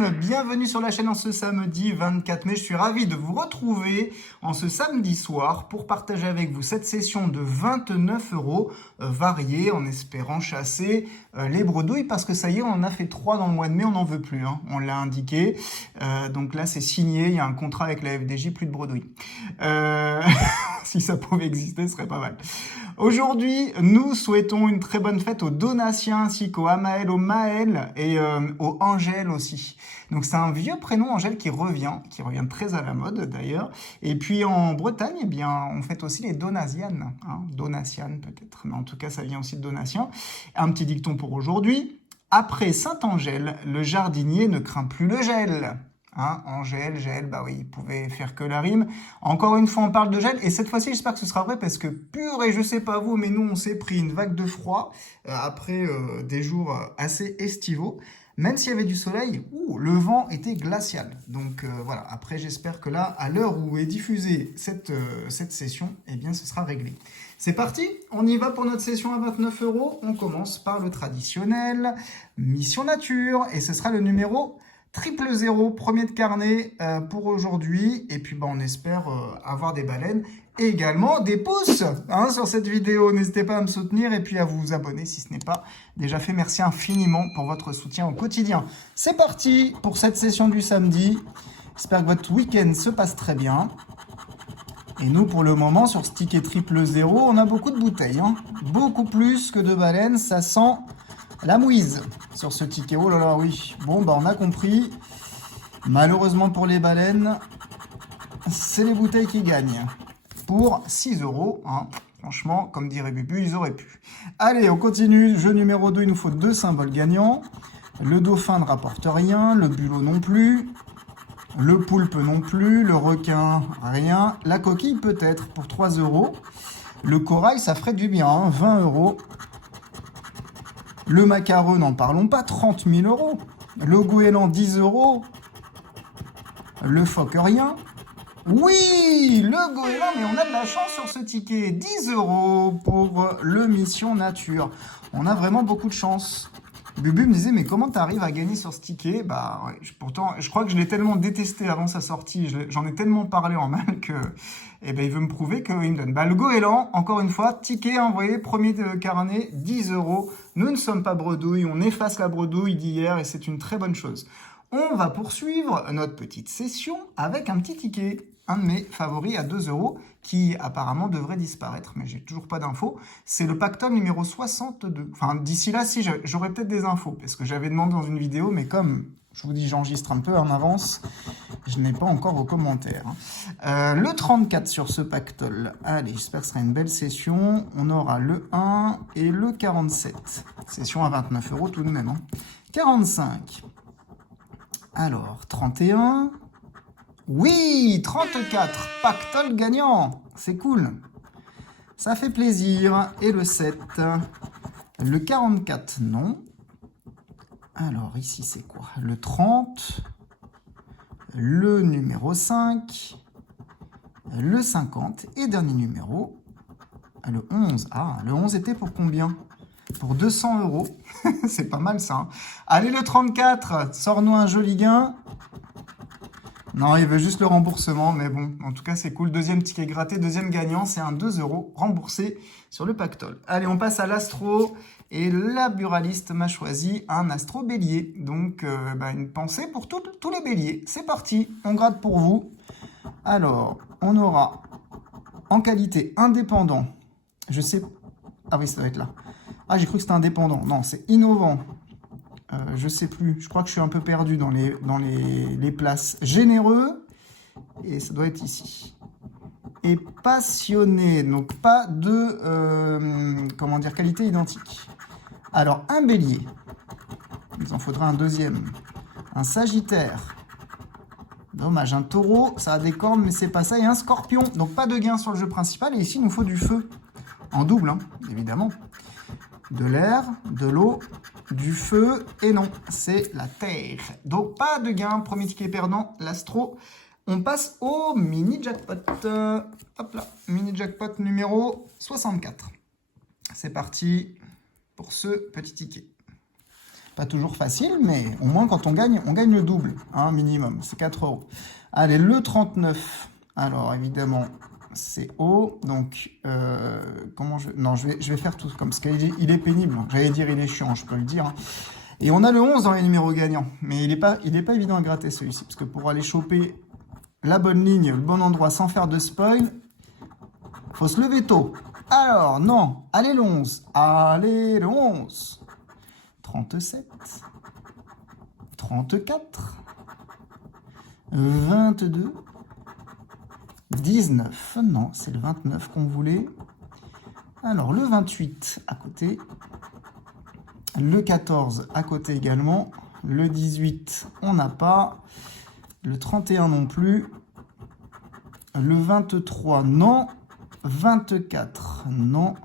chaîne, bienvenue sur la chaîne en ce samedi 24 mai. Je suis ravi de vous retrouver en ce samedi soir pour partager avec vous cette session de 29 € variée en espérant chasser les bredouilles parce que ça y est, on en a fait 3 dans le mois de mai, on n'en veut plus, hein, on l'a indiqué. Donc là, c'est signé, il y a un contrat avec la FDJ, plus de bredouilles. Si ça pouvait exister, ce serait pas mal. Aujourd'hui, nous souhaitons une très bonne fête aux Donatiens ainsi qu'aux Amael, aux Maël et aux Angèle aussi. Donc c'est un vieux prénom Angèle qui revient très à la mode d'ailleurs. Et puis en Bretagne, eh bien, on fête aussi les Donasianes, hein, Donatianes peut-être, mais en tout cas ça vient aussi de Donatien. Un petit dicton pour aujourd'hui. Après Saint-Angèle, le jardinier ne craint plus le gel. Hein, Angèle, gel, bah oui, il pouvait faire que la rime. Encore une fois, on parle de gel, et cette fois-ci, j'espère que ce sera vrai, parce que purée, je sais pas vous, mais nous, on s'est pris une vague de froid après des jours assez estivaux. Même s'il y avait du soleil, le vent était glacial. Donc voilà, après, j'espère que là, à l'heure où est diffusée cette session, eh bien, ce sera réglé. C'est parti, on y va pour notre session à 29 €. On commence par le traditionnel, Mission Nature, et ce sera le numéro 000, premier de carnet pour aujourd'hui. Et puis on espère avoir des baleines et également des pouces sur cette vidéo. N'hésitez pas à me soutenir et puis à vous abonner si ce n'est pas déjà fait. Merci infiniment pour votre soutien au quotidien. C'est parti pour cette session du samedi. J'espère que votre week-end se passe très bien. Et nous, pour le moment, sur ce ticket 000, on a beaucoup de bouteilles. Hein. Beaucoup plus que de baleines, ça sent la mouise sur ce ticket. Oh là là, oui. Bon, on a compris. Malheureusement pour les baleines, c'est les bouteilles qui gagnent. Pour 6 €. Hein. Franchement, comme dirait Bubu, ils auraient pu. Allez, on continue. Jeu numéro 2, il nous faut 2 symboles gagnants. Le dauphin ne rapporte rien. Le bulot non plus. Le poulpe non plus. Le requin, rien. La coquille peut-être pour 3 €. Le corail, ça ferait du bien. Hein, 20 €. Le macareux, n'en parlons pas, 30 000 €. Le goéland, 10 €. Le phoque, rien. Oui, le goéland, mais on a de la chance sur ce ticket. 10 € pour le Mission Nature. On a vraiment beaucoup de chance. Bubu me disait, mais comment tu arrives à gagner sur ce ticket? Bah, ouais, pourtant, je crois que je l'ai tellement détesté avant sa sortie, j'en ai tellement parlé en mal que, il veut me prouver qu'il me donne. Bah, le goéland, encore une fois, ticket envoyé, premier de carnet, 10 €. Nous ne sommes pas bredouilles, on efface la bredouille d'hier et c'est une très bonne chose. On va poursuivre notre petite session avec un petit ticket, un de mes favoris à 2 € qui apparemment devrait disparaître, mais j'ai toujours pas d'infos. C'est le pactole numéro 62. Enfin, d'ici là, si j'aurai peut-être des infos, parce que j'avais demandé dans une vidéo, mais comme je vous dis, j'enregistre un peu en avance, je n'ai pas encore vos commentaires. Le 34 sur ce pactole. Allez, j'espère que ce sera une belle session. On aura le 1 et le 47. Session à 29 € tout de même. Hein. 45. Alors, 31. Oui, 34. Pactole gagnant. C'est cool. Ça fait plaisir. Et le 7. Le 44, non. Alors, ici, c'est quoi? Le 30. Le numéro 5. Le 50. Et dernier numéro, le 11. Ah, le 11 était pour combien? Pour 200 €. C'est pas mal ça. Hein. Allez, le 34. Sors-nous un joli gain. Non, il veut juste le remboursement, mais bon, en tout cas, c'est cool. Deuxième ticket gratté, deuxième gagnant, c'est un 2 € remboursé sur le pactole. Allez, on passe à l'astro. Et la buraliste m'a choisi un astro bélier. Donc, une pensée pour tous les béliers. C'est parti, on gratte pour vous. Alors, on aura en qualité indépendant. Je sais... Ah oui, ça doit être là. Ah, j'ai cru que c'était indépendant. Non, c'est innovant. Je sais plus, je crois que je suis un peu perdu dans les places. Généreux, et ça doit être ici. Et passionné, donc pas de, qualité identique. Alors, un bélier, il en faudra un deuxième. Un sagittaire, dommage, un taureau, ça a des cornes, mais c'est pas ça. Et un scorpion, donc pas de gain sur le jeu principal. Et ici, il nous faut du feu, en double, hein, évidemment. De l'air, de l'eau, du feu, et non, c'est la terre. Donc, pas de gain, premier ticket perdant, l'astro. On passe au mini jackpot. Hop là, mini jackpot numéro 64. C'est parti pour ce petit ticket. Pas toujours facile, mais au moins quand on gagne le double, hein, minimum, c'est 4 euros. Allez, le 39. Alors, évidemment, c'est haut. Donc, comment je... Non, je vais faire tout comme ça. Il est pénible. J'allais dire, il est chiant, je peux le dire. Hein. Et on a le 11 dans les numéros gagnants. Mais il n'est pas évident à gratter, celui-ci. Parce que pour aller choper la bonne ligne, le bon endroit, sans faire de spoil, faut se lever tôt. Alors, non. Allez, le 11. Allez, le 11. 37. 34. 22. 19. Non, c'est le 29 qu'on voulait. Alors, le 28 à côté. Le 14 à côté également. Le 18, on n'a pas. Le 31 non plus. Le 23, non. 24, non.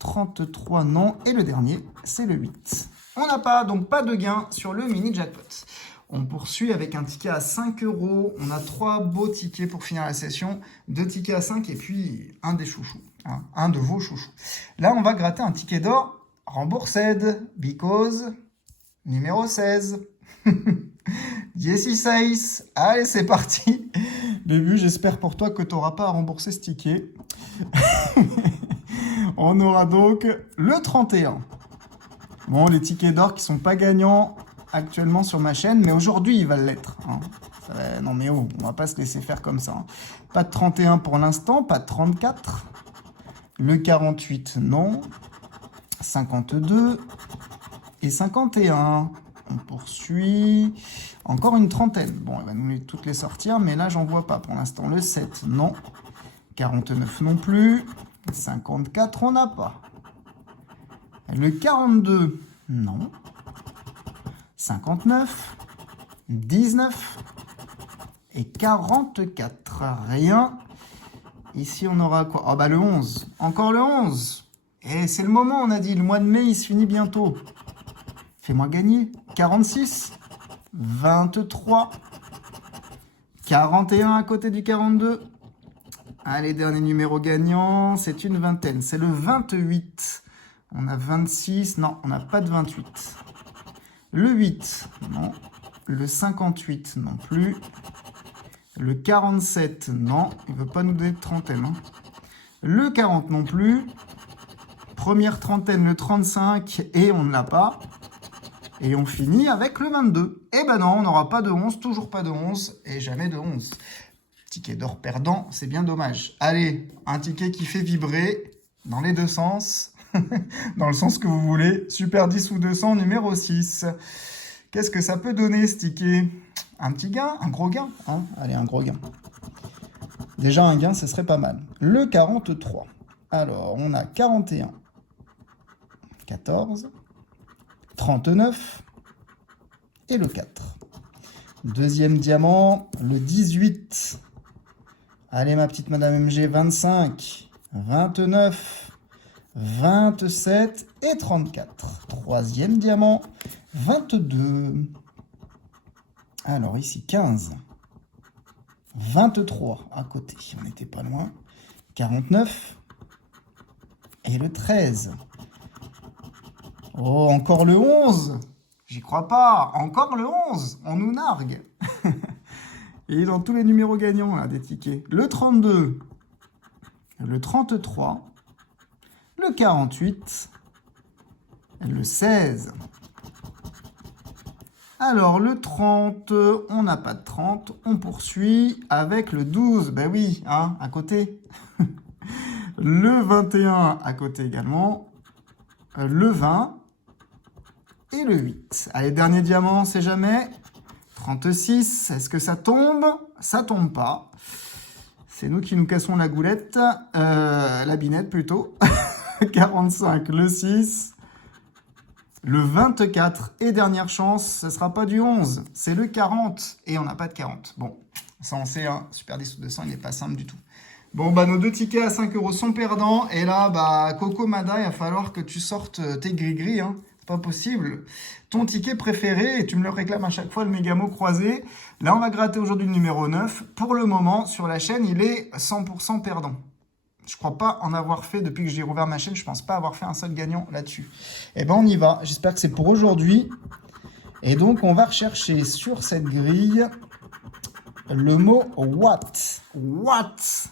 33, non. Et le dernier, c'est le 8. On n'a pas, donc pas de gain sur le mini jackpot. On poursuit avec un ticket à 5 euros. On a 3 beaux tickets pour finir la session. 2 tickets à 5 et puis un des chouchous. Hein, un de vos chouchous. Là, on va gratter un ticket d'or remboursed. Because numéro 16. Yes, he says. Allez, c'est parti. Début, j'espère pour toi que tu n'auras pas à rembourser ce ticket. On aura donc le 31. Bon, les tickets d'or qui ne sont pas gagnants actuellement sur ma chaîne, mais aujourd'hui, ils va l'être. Hein. Non mais oh, on va pas se laisser faire comme ça. Hein. Pas de 31 pour l'instant, pas de 34. Le 48, non. 52 et 51. On poursuit. Encore une trentaine. Bon, il va nous toutes les sortir, mais là, j'en vois pas pour l'instant. Le 7, non. 49 non plus. 54, on n'a pas. Le 42, non. 59, 19 et 44. Rien. Ici, on aura quoi? Ah bah le 11. Encore le 11. Et c'est le moment, on a dit. Le mois de mai, il se finit bientôt. Fais-moi gagner. 46, 23, 41 à côté du 42. Allez, dernier numéro gagnant, c'est une vingtaine. C'est le 28. On a 26. Non, on n'a pas de 28. Le 8, non. Le 58, non plus. Le 47, non. Il ne veut pas nous donner de trentaine. Hein. Le 40 non plus. Première trentaine, le 35, et on ne l'a pas. Et on finit avec le 22. Eh ben non, on n'aura pas de 11, toujours pas de 11, et jamais de 11. Ticket d'or perdant, c'est bien dommage. Allez, un ticket qui fait vibrer dans les deux sens. Dans le sens que vous voulez. Super 10 ou 200, numéro 6. Qu'est-ce que ça peut donner, ce ticket? Un petit gain? Un gros gain hein? Allez, un gros gain. Déjà, un gain, ce serait pas mal. Le 43. Alors, on a 41. 14. 39. Et le 4. Deuxième diamant, le 18. Allez, ma petite Madame MG, 25. 29. 27 et 34. Troisième diamant, 22. Alors ici, 15. 23 à côté, on n'était pas loin. 49 et le 13. Oh, encore le 11. J'y crois pas. Encore le 11. On nous nargue. Et dans tous les numéros gagnants, là, des tickets. Le 32. Le 33. Le 48, le 16. Alors, le 30, on n'a pas de 30. On poursuit avec le 12. Ben oui, hein, à côté. Le 21 à côté également. Le 20 et le 8. Allez, dernier diamant, on sait jamais. 36, est-ce que ça tombe? Ça tombe pas. C'est nous qui nous cassons la goulette. La binette plutôt. 45, le 6, le 24 et dernière chance, ce ne sera pas du 11, c'est le 40 et on n'a pas de 40. Bon, ça on sait, hein, Super 10 ou 200, il n'est pas simple du tout. Bon, bah nos deux tickets à 5 euros sont perdants et là, bah Coco Mada, il va falloir que tu sortes tes gris-gris, hein. C'est pas possible. Ton ticket préféré, et tu me le réclames à chaque fois, le Mégamo croisé. Là, on va gratter aujourd'hui le numéro 9. Pour le moment, sur la chaîne, il est 100% perdant. Je crois pas en avoir fait depuis que j'ai rouvert ma chaîne. Je pense pas avoir fait un seul gagnant là-dessus. Eh ben, on y va. J'espère que c'est pour aujourd'hui. Et donc, on va rechercher sur cette grille le mot watt. Watt.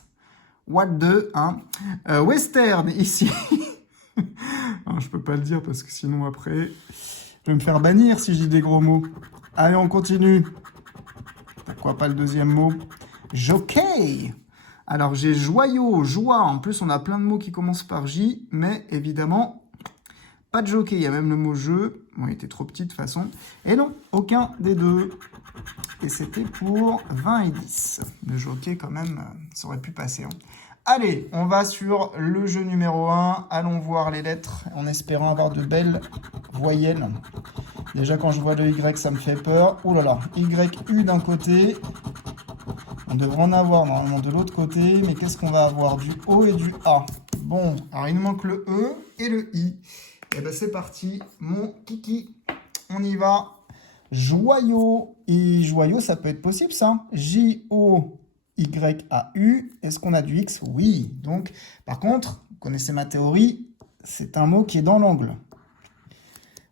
Watt de, hein. Western, ici. Non, je peux pas le dire parce que sinon, après, je vais me faire bannir si je dis des gros mots. Allez, on continue. Pourquoi pas le deuxième mot? Jockey. Alors, j'ai joyau, joie. En plus, on a plein de mots qui commencent par J, mais évidemment, pas de jockey. Il y a même le mot jeu. Bon, il était trop petit de toute façon. Et non, aucun des deux. Et c'était pour 20 et 10. Le jockey, quand même, ça aurait pu passer. Hein. Allez, on va sur le jeu numéro 1. Allons voir les lettres en espérant avoir de belles voyelles. Déjà, quand je vois le Y, ça me fait peur. Ouh là là, YU d'un côté. On devrait en avoir normalement de l'autre côté. Mais qu'est-ce qu'on va avoir? Du O et du A. Bon, alors il nous manque le E et le I. Et bien c'est parti, mon kiki. On y va. Joyau. Et joyau, ça peut être possible ça. J-O-Y-A-U. Est-ce qu'on a du X? Oui. Donc, par contre, vous connaissez ma théorie, c'est un mot qui est dans l'angle.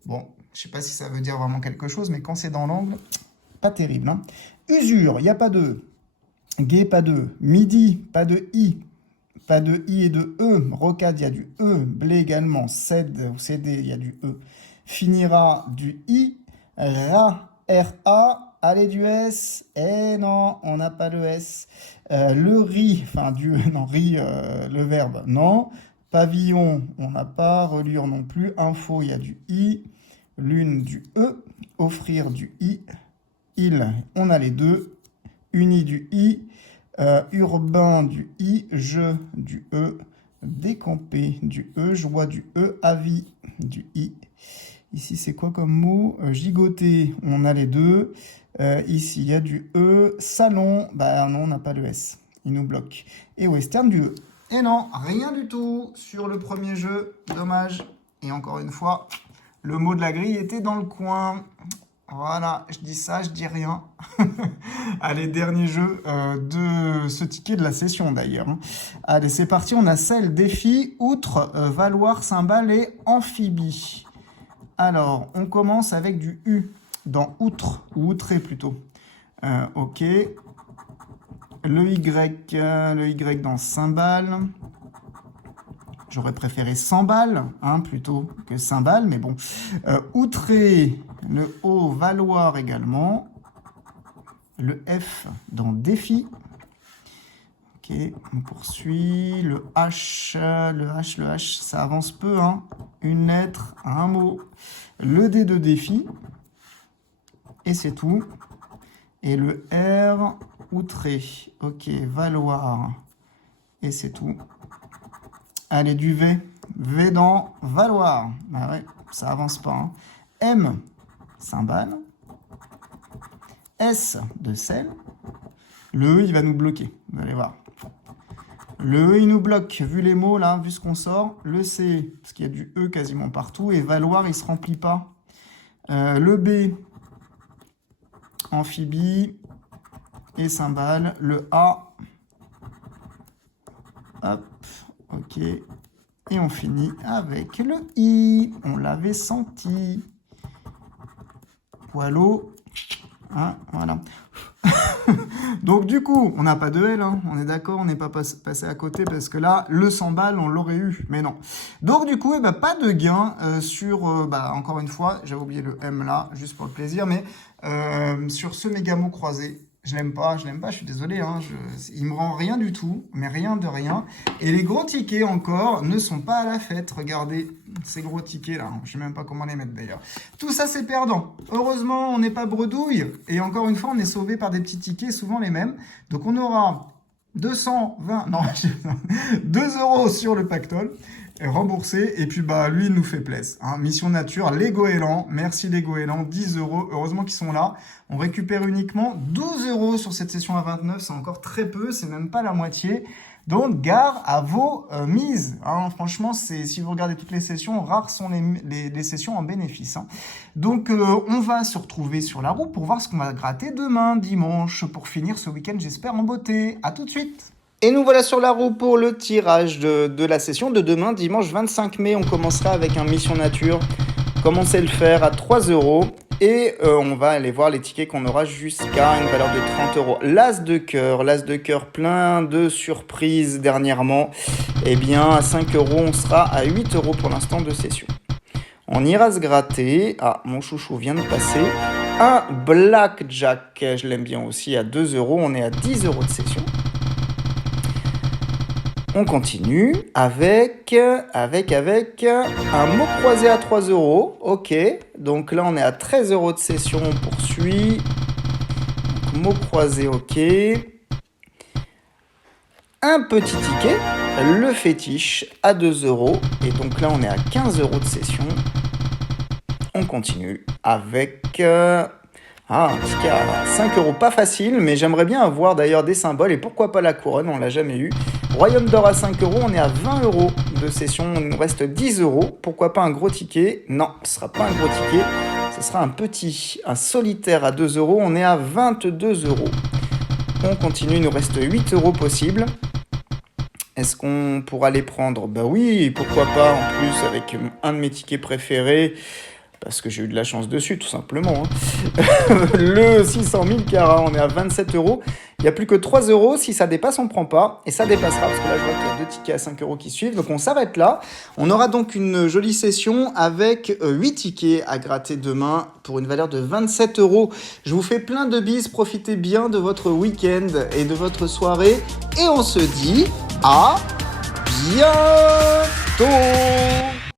Bon, je ne sais pas si ça veut dire vraiment quelque chose, mais quand c'est dans l'angle, pas terrible. Hein. Usure, il n'y a pas de. Gay, pas de. Midi, pas de I. Pas de I et de E. Rocade, il y a du E. Blé également. Cède ou cédé, il y a du E. Finira, du I. R-A. Allez, du S. Eh non, on n'a pas le S. Le riz, enfin du non, riz, le verbe, non. Pavillon, on n'a pas. Reliure non plus. Info, il y a du I. Lune, du E. Offrir, du I. Il, on a les deux. Uni, du I. Urbain, du I. Je, du E. Décampé, du E. Joie, du E. Avis, du I. Ici, c'est quoi comme mot? Gigoter, on a les deux. Ici, il y a du E. Salon, bah non, on n'a pas le S. Il nous bloque. Et western, du E. Et non, rien du tout sur le premier jeu. Dommage. Et encore une fois, le mot de la grille était dans le coin. Voilà, je dis ça, je dis rien. Allez, dernier jeu de ce ticket de la session d'ailleurs. Allez, c'est parti. On a celle défi, outre, valoir, cymbale et amphibie. Alors, on commence avec du U dans outre, ou outré plutôt. Ok. Le Y dans cymbale. J'aurais préféré cymbale, hein, plutôt que cymbale, mais bon. Outré, le O, valoir également. Le F dans défi. Ok, on poursuit. Le H, ça avance peu, hein. Une lettre, un mot. Le D de défi. Et c'est tout. Et le R, outré. Ok, valoir. Et c'est tout. Allez, du V. V dans valoir. Bah ouais, ça avance pas. Hein. M, cymbale. S de sel. Le E, il va nous bloquer. Vous allez voir. Le E, il nous bloque. Vu les mots, là, vu ce qu'on sort. Le C, parce qu'il y a du E quasiment partout. Et valoir, il ne se remplit pas. Le B, amphibie. Et cymbale. Le A. Hop. Ok. Et on finit avec le I. On l'avait senti. Poilot. Hein, voilà. Donc du coup, on n'a pas de L, hein, on est d'accord, on n'est pas passé à côté parce que là, le 100 balles, on l'aurait eu, mais non. Donc du coup, pas de gain sur, encore une fois, j'avais oublié le M là, juste pour le plaisir, mais sur ce méga mot croisé, je l'aime pas, je suis désolé, hein, il me rend rien du tout, mais rien de rien. Et les gros tickets encore ne sont pas à la fête, regardez ces gros tickets là, je sais même pas comment les mettre d'ailleurs. Tout ça c'est perdant, heureusement on n'est pas bredouille, et encore une fois on est sauvé par des petits tickets, souvent les mêmes. Donc on aura 220, non, 2 € sur le pactole, remboursé, et puis lui il nous fait plaisir. Hein. Mission nature, les goélands, merci les goélands, 10 €, heureusement qu'ils sont là. On récupère uniquement 12 € sur cette session à 29, c'est encore très peu, c'est même pas la moitié. Donc gare à vos mises. Hein. Franchement, si vous regardez toutes les sessions, rares sont les sessions en bénéfice. Hein. Donc on va se retrouver sur la roue pour voir ce qu'on va gratter demain, dimanche, pour finir ce week-end, j'espère, en beauté. À tout de suite. Et nous voilà sur la roue pour le tirage de la session de demain, dimanche 25 mai. On commencera avec un Mission Nature. Comment c'est le faire à 3 €. Et on va aller voir les tickets qu'on aura jusqu'à une valeur de 30 €. L'As de cœur, plein de surprises dernièrement. Eh bien, à 5 €, on sera à 8 € pour l'instant de session. On ira se gratter. Ah, mon chouchou vient de passer. Un Blackjack, je l'aime bien aussi, à 2 €. On est à 10 € de session. On continue avec un mot croisé à 3 €. Ok, donc là on est à 13 € de session, on poursuit. Donc, mot croisé, ok. Un petit ticket, le fétiche à 2 €. Et donc là on est à 15 € de session. On continue avec... un ticket à 5 €, pas facile, mais j'aimerais bien avoir d'ailleurs des symboles, et pourquoi pas la couronne, on l'a jamais eu. Royaume d'or à 5 €, on est à 20 € de session, il nous reste 10 €. Pourquoi pas un gros ticket? Non, ce sera pas un gros ticket, ce sera un solitaire à 2 €, on est à 22 €. On continue, il nous reste 8 € possibles. Est-ce qu'on pourra les prendre? Bah oui, pourquoi pas, en plus avec un de mes tickets préférés, parce que j'ai eu de la chance dessus, tout simplement. Le 600 000 carats, on est à 27 €. Il n'y a plus que 3 €. Si ça dépasse, on ne prend pas. Et ça dépassera, parce que là, je vois qu'il y a 2 tickets à 5 € qui suivent. Donc, on s'arrête là. On aura donc une jolie session avec 8 tickets à gratter demain pour une valeur de 27 €. Je vous fais plein de bises. Profitez bien de votre week-end et de votre soirée. Et on se dit à bientôt.